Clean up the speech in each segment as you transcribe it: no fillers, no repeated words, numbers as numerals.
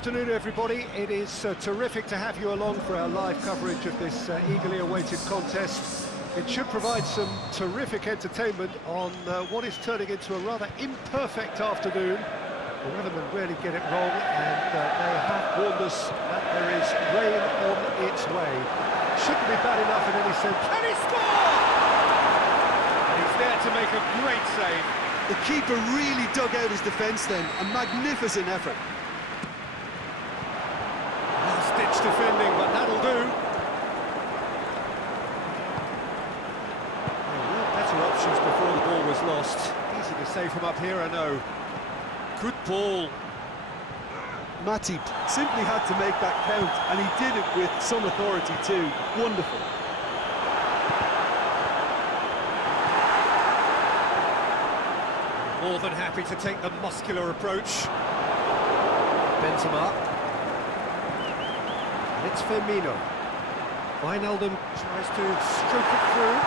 afternoon, everybody. It is terrific to have you along for our live coverage of this eagerly awaited contest. It should provide some terrific entertainment on what is turning into a rather imperfect afternoon. The weathermen really get it wrong, and they have warned us that there is rain on its way. Shouldn't be bad enough in any sense. Can he score? And he's there to make a great save. The keeper really dug out his defence then. A magnificent effort. Last-ditch defending, but that'll do. There were better options before the ball was lost. Easy to save from up here, I know. Good ball. Matip simply had to make that count, and he did it with some authority too. Wonderful. More than happy to take the muscular approach. Benzema. And it's Firmino. Wijnaldum tries to stroke it through.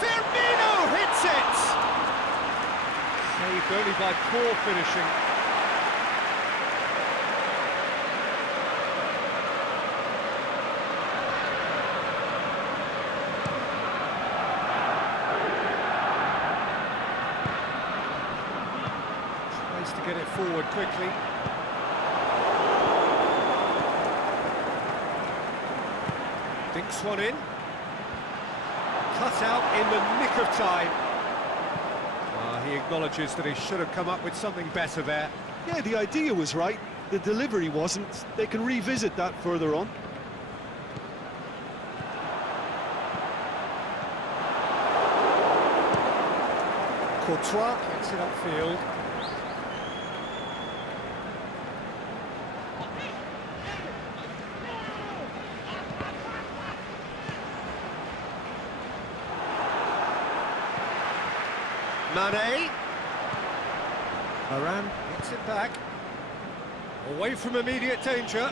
Firmino hits it! Saved only by poor finishing. To get it forward quickly. Dinks one in. Cut out in the nick of time. He acknowledges that he should have come up with something better there. Yeah, the idea was right. The delivery wasn't. They can revisit that further on. Courtois gets it upfield. Mane. Varane gets it back. Away from immediate danger.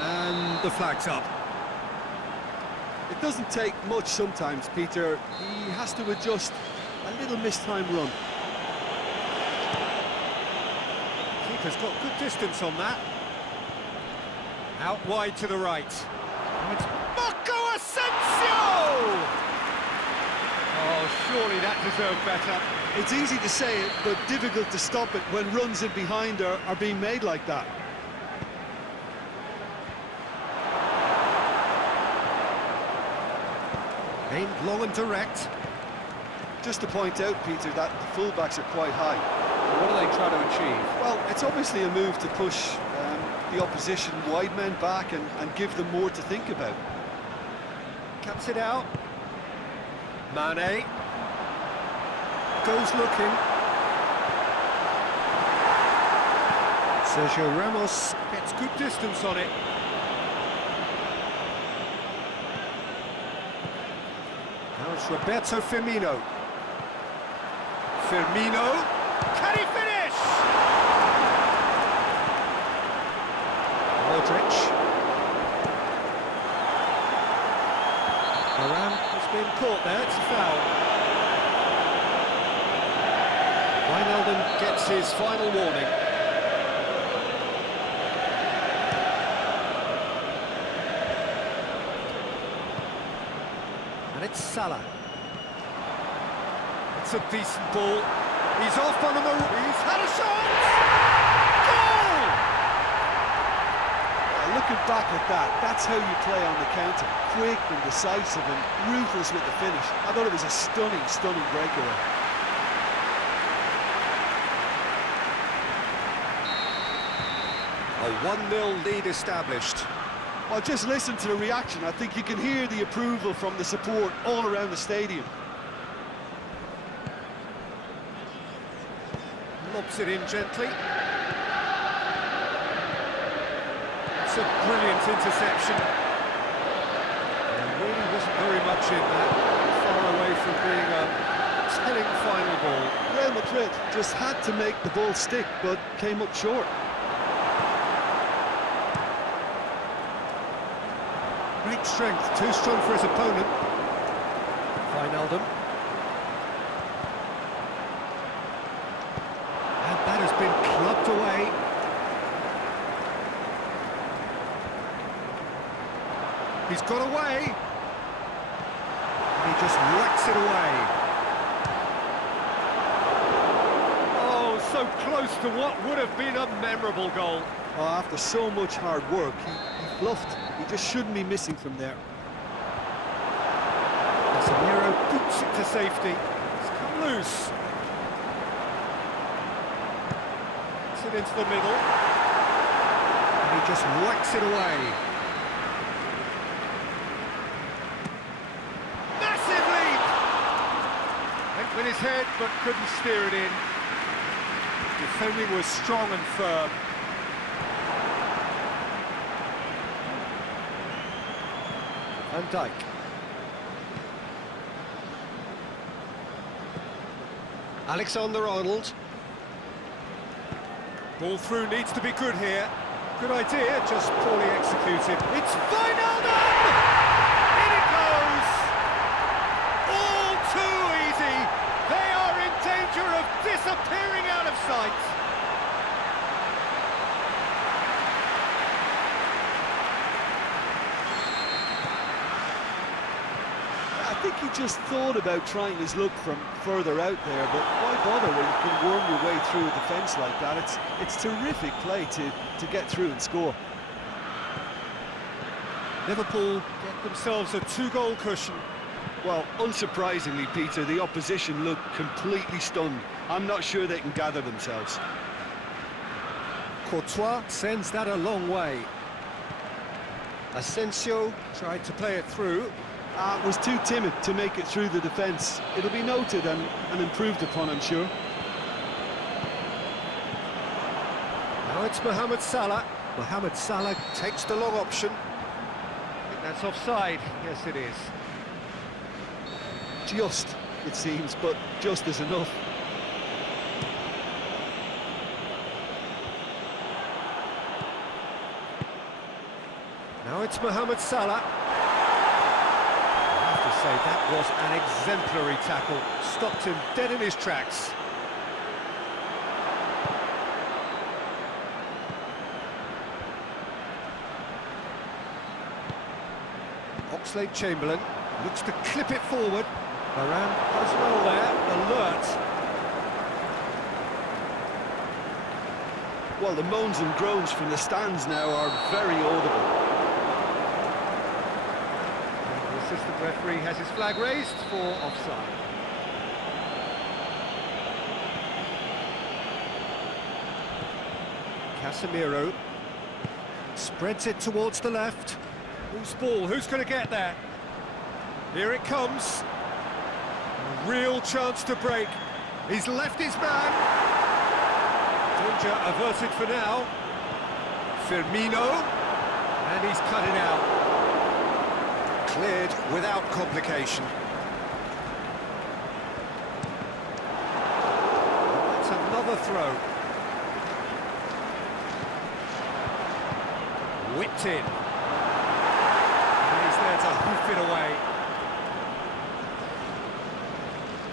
And the flag's up. It doesn't take much sometimes, Peter. He has to adjust a little mistimed run. Keeper's got good distance on that. Out wide to the right. Marco Asensio! Oh, surely that deserved better. It's easy to say it, but difficult to stop it when runs in behind are being made like that. Aimed long and direct. Just to point out, Peter, that the fullbacks are quite high. What are they trying to achieve? Well, it's obviously a move to push the opposition wide men back and give them more to think about. Cuts it out. Mane. Goes looking. Sergio Ramos gets good distance on it. Now it's Roberto Firmino. Firmino. Can he finish? Modric. Varane has been caught there, it's a foul. Wijnaldum gets his final warning. And it's Salah. It's a decent ball. He's off on the move. He's had a shot! Goal! Looking back at that, that's how you play on the counter. Quick and decisive and ruthless with the finish. I thought it was a stunning, stunning breakaway. A 1-0 lead established. Well, just listen to the reaction. I think you can hear the approval from the support all around the stadium. Lobs it in gently. It's a brilliant interception. There really wasn't very much in that. Far away from being a telling final ball. Real Madrid just had to make the ball stick, but came up short. Great strength, too strong for his opponent. Wijnaldum. And that has been clubbed away. He's got away. And he just whacks it away. Oh, so close to what would have been a memorable goal. Oh, after so much hard work, he bluffed. He just shouldn't be missing from there. Casemiro boots it to safety. It's come loose. It's it into the middle. And he just whacks it away. Massive leap! Went with his head, but couldn't steer it in. Defending was strong and firm. Van Dijk. Alexander-Arnold. Ball through needs to be good here. Good idea, just poorly executed. It's Wijnaldum! In it goes! All too easy. They are in danger of disappearing out of sight. I think he just thought about trying his luck from further out there, but why bother when you can worm your way through a defence like that? It's terrific play to get through and score. Liverpool get themselves a two-goal cushion. Well, unsurprisingly, Peter, the opposition look completely stunned. I'm not sure they can gather themselves. Courtois sends that a long way. Asensio tried to play it through. Was too timid to make it through the defence. It'll be noted and improved upon, I'm sure. Now it's Mohamed Salah. Mohamed Salah takes the long option. I think that's offside. Yes, it is. Just, it seems, but just is enough. Now it's Mohamed Salah. Say that was an exemplary tackle, stopped him dead in his tracks. Oxlade-Chamberlain looks to clip it forward. Varane does well there, alert. Well, the moans and groans from the stands now are very audible. The assistant referee has his flag raised for offside. Casemiro spreads it towards the left. Whose ball? Who's going to get there? Here it comes. A real chance to break. He's left his man. Danger averted for now. Firmino. And he's cut it out. Cleared without complication. That's another throw. Whipped in. And he's there to hoof it away.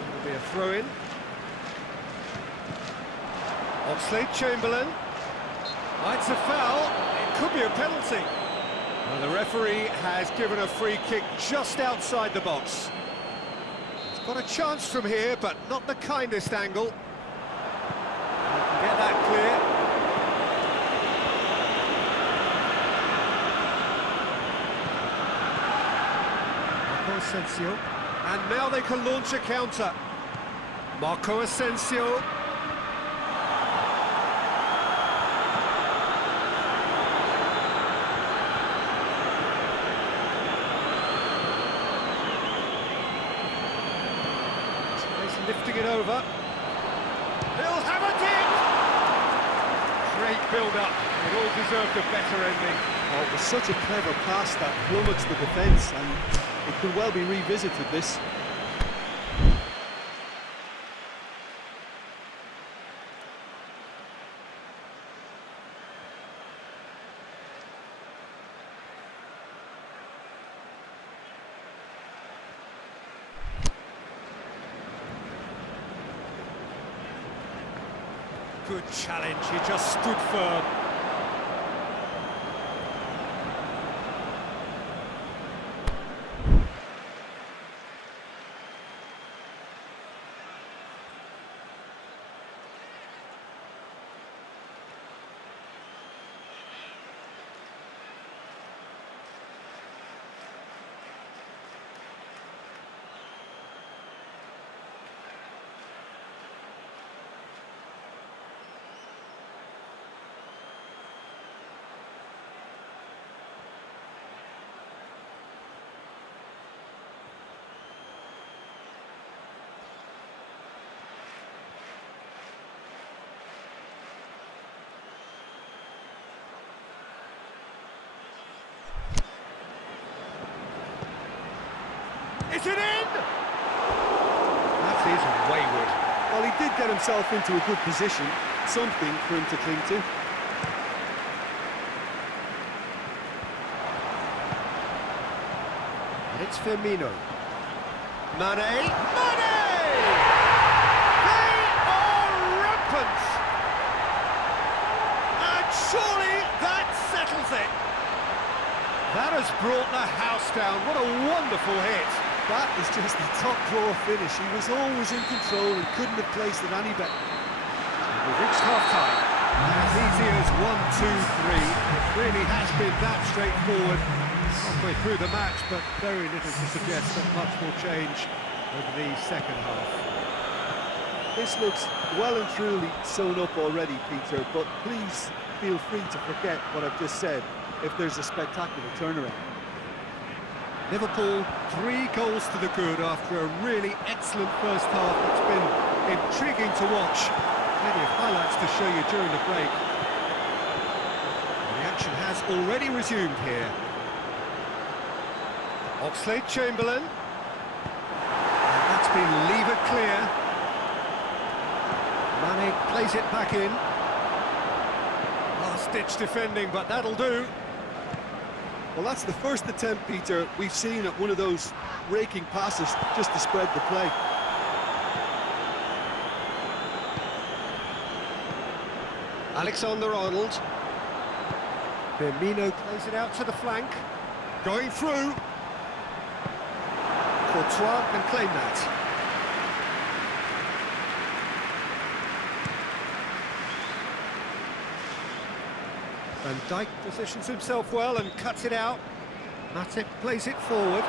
It'll be a throw-in. Oxlade-Chamberlain. It's a foul. It could be a penalty. Well, the referee has given a free kick just outside the box. He's got a chance from here, but not the kindest angle. Get that clear. Marco Asensio. And now they can launch a counter. Marco Asensio. Lifting it over. He'll have a dig! Great build-up. It all deserved a better ending. Oh, it was such a clever pass that flummoxed the defence, and it could well be revisited, this. good challenge, he just stood firm. Is it in? That is wayward. Well, he did get himself into a good position, something for him to cling to. It's Firmino. Mane! Mane! They are rampant! And surely that settles it. That has brought the house down. What a wonderful hit. That is just a top drawer finish. He was always in control and couldn't have placed it any better. We've reached half-time. As easy as 1, 2, 3. It really has been that straightforward. Halfway through the match, but very little to suggest that much will change over the second half. This looks well and truly sewn up already, Peter, but please feel free to forget what I've just said if there's a spectacular turnaround. Liverpool 3 goals to the good after a really excellent first half. It's been intriguing to watch. Plenty of highlights to show you during the break. The action has already resumed here. Oxlade-Chamberlain. And that's been levered clear. Mane plays it back in. Last-ditch defending, but that'll do. Well, that's the first attempt, Peter, we've seen at one of those raking passes just to spread the play. Alexander-Arnold. Firmino plays it out to the flank. Going through. Courtois can claim that. Van Dijk positions himself well and cuts it out. Matip plays it forward.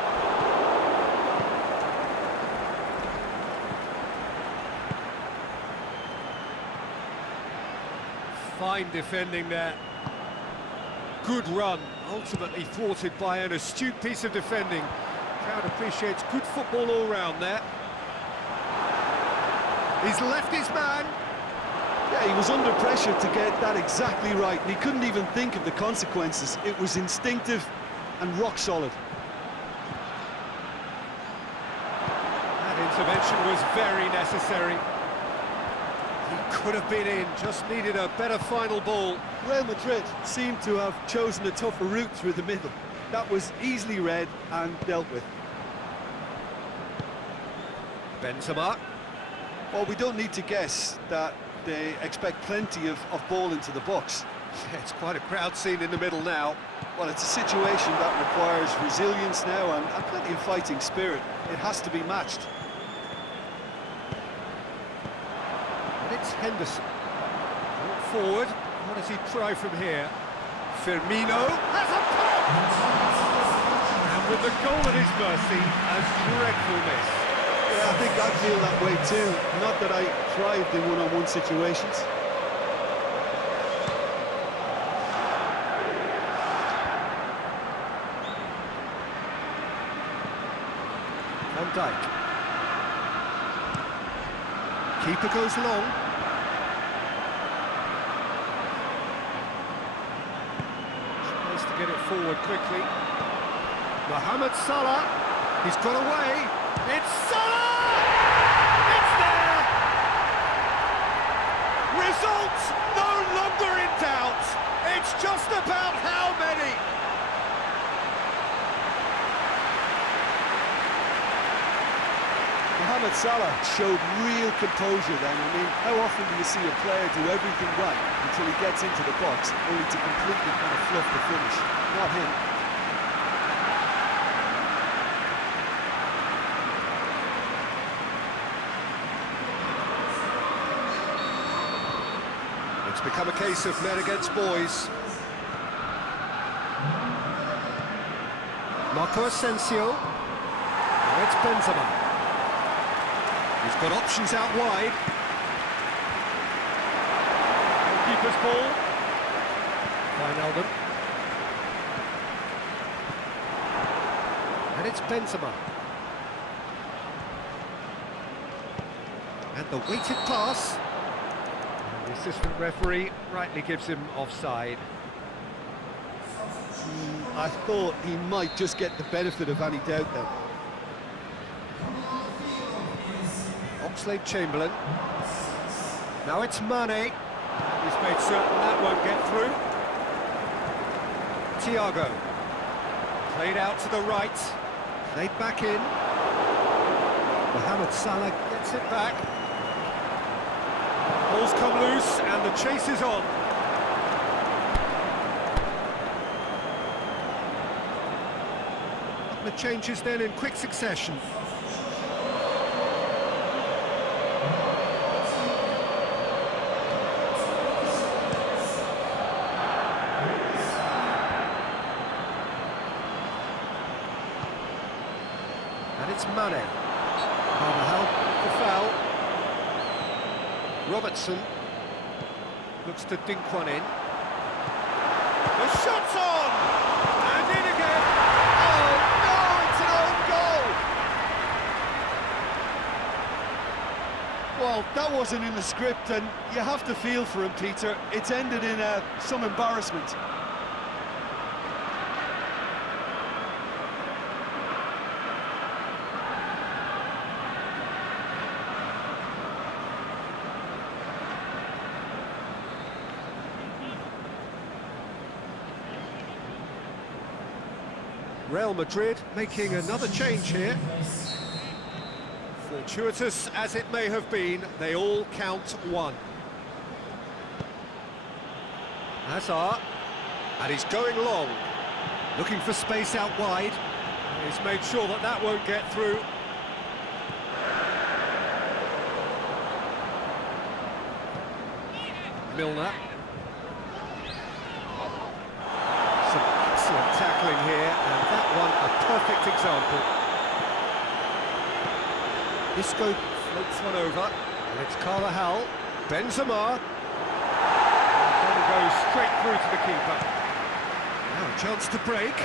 Fine defending there. Good run, ultimately thwarted by an astute piece of defending. Crowd appreciates good football all round there. He's left his man. Yeah, he was under pressure to get that exactly right, and he couldn't even think of the consequences. It was instinctive and rock solid. That intervention was very necessary. He could have been in, just needed a better final ball. Real Madrid seemed to have chosen a tougher route through the middle. That was easily read and dealt with. Benzema. Well, we don't need to guess that they expect plenty of ball into the box. Yeah, it's quite a crowd scene in the middle now. Well, it's a situation that requires resilience now and plenty of fighting spirit. It has to be matched. And it's Henderson. Brought forward. What does he try from here? Firmino has a pop! And with the goal at his mercy, a dreadful miss. Yeah, I think I'd feel that way too. Not that I thrived in one-on-one situations. Van Dijk. Keeper goes long. Tries to get it forward quickly. Mohamed Salah. He's got away. It's Salah! It's there! Results no longer in doubt. It's just about how many. Mohamed Salah showed real composure then. I mean, how often do you see a player do everything right until he gets into the box, only to completely kind of fluff the finish? Not him. It's become a case of men against boys. Marco Asensio. Now it's Benzema. He's got options out wide. Keeper's ball. Wijnaldum. And it's Benzema. And the weighted pass. The assistant referee rightly gives him offside. I thought he might just get the benefit of any doubt then. Oxlade-Chamberlain. Now it's Mane. He's made certain that won't get through. Thiago. Played out to the right. Played back in. Mohamed Salah gets it back. Ball's come loose and the chase is on. The changes then in quick succession. And it's Mane. Carvajal, the foul. Robertson looks to dink one in. The shot's on! And in again! Oh no, it's an own goal! Well, that wasn't in the script, and you have to feel for him, Peter. It's ended in some embarrassment. Real Madrid making another change here. Fortuitous as it may have been, they all count one. Hazard, and he's going long, looking for space out wide. He's made sure that that won't get through. Milner. Some excellent tackling here, and that one a perfect example. Isco floats one over, and it's Carvajal. Benzema. And goes straight through to the keeper. Now a chance to break.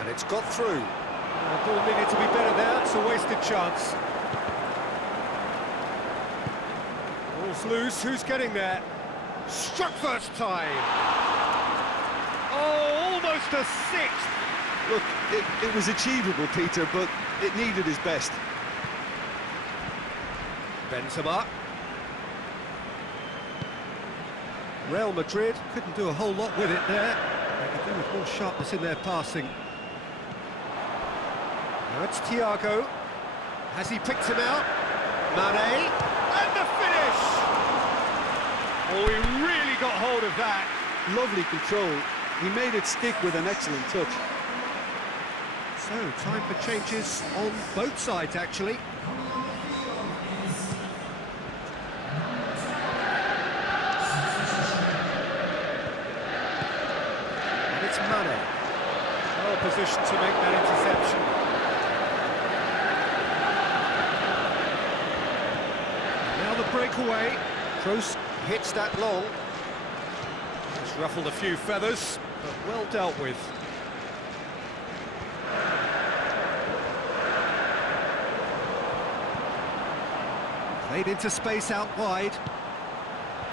And it's got through. The ball needed to be better there, it's a wasted chance. Ball's loose, who's getting there? Struck first time. Oh, almost a sixth. Look, it was achievable, Peter, but it needed his best. Benzema. Real Madrid couldn't do a whole lot with it there. They could do with more sharpness in their passing. Now it's Thiago. Has he picked him out? Mane. And the finish! Oh, he really got hold of that. Lovely control. He made it stick with an excellent touch. So, time for changes on both sides, actually. And it's Mane. Well positioned to make that interception. Now the breakaway. Kroos hits that long. Just ruffled a few feathers, but well dealt with. Played into space out wide.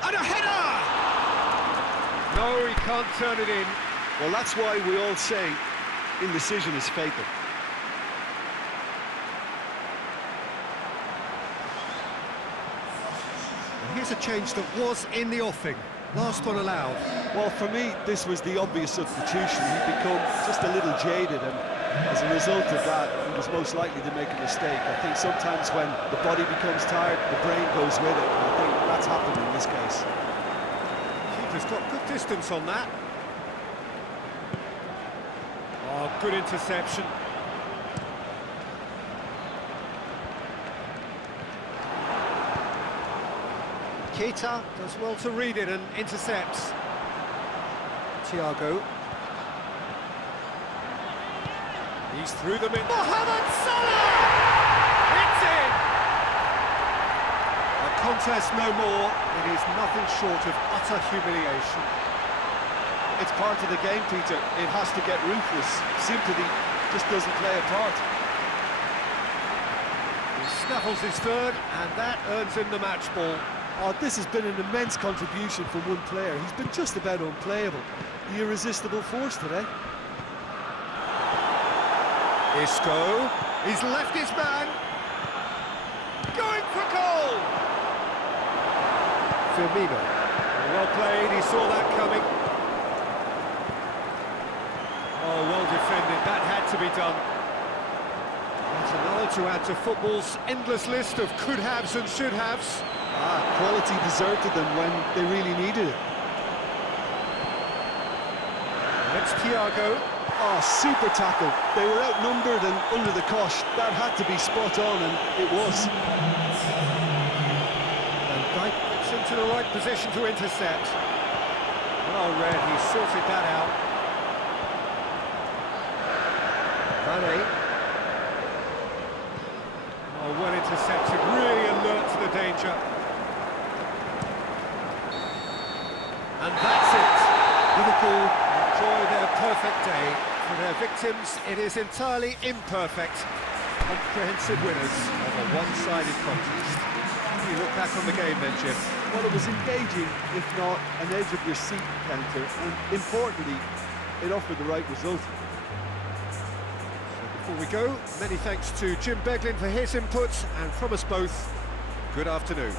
And a header! No, he can't turn it in. Well, that's why we all say indecision is fatal. Here's a change that was in the offing. Last one allowed. Well, for me, this was the obvious substitution. He'd become just a little jaded, and As a result of that, he was most likely to make a mistake. I think sometimes when the body becomes tired, the brain goes with it, and I think that's happened in this case. Keeper's got good distance on that. Oh, good interception. Keita does well to read it and intercepts. Thiago. He's through them in. Mohamed Salah! It's in! A contest no more. It is nothing short of utter humiliation. It's part of the game, Peter. It has to get ruthless. Sympathy just doesn't play a part. He snaffles his third, and that earns him the match ball. Oh, this has been an immense contribution from one player. He's been just about unplayable. The irresistible force today. Isco, he's left his man. Going for goal! Firmino. Well played, he saw that coming. Oh, well defended, that had to be done. That's another to add to football's endless list of could-haves and should-haves. Quality deserted them when they really needed it. It's Thiago. Oh, super tackle. They were outnumbered and under the cosh. That had to be spot on, and it was. Van Dijk gets into the right position to intercept. Well read, he sorted that out. Mane. Oh, well intercepted, really alert to the danger. And that's it. Liverpool enjoy their perfect day. For their victims, it is entirely imperfect. Comprehensive winners of a one-sided contest. You look back on the game then, Jim. Well, it was engaging, if not an edge-of-your-seat encounter, and importantly, it offered the right result. So before we go, many thanks to Jim Beglin for his input, and from us both, good afternoon.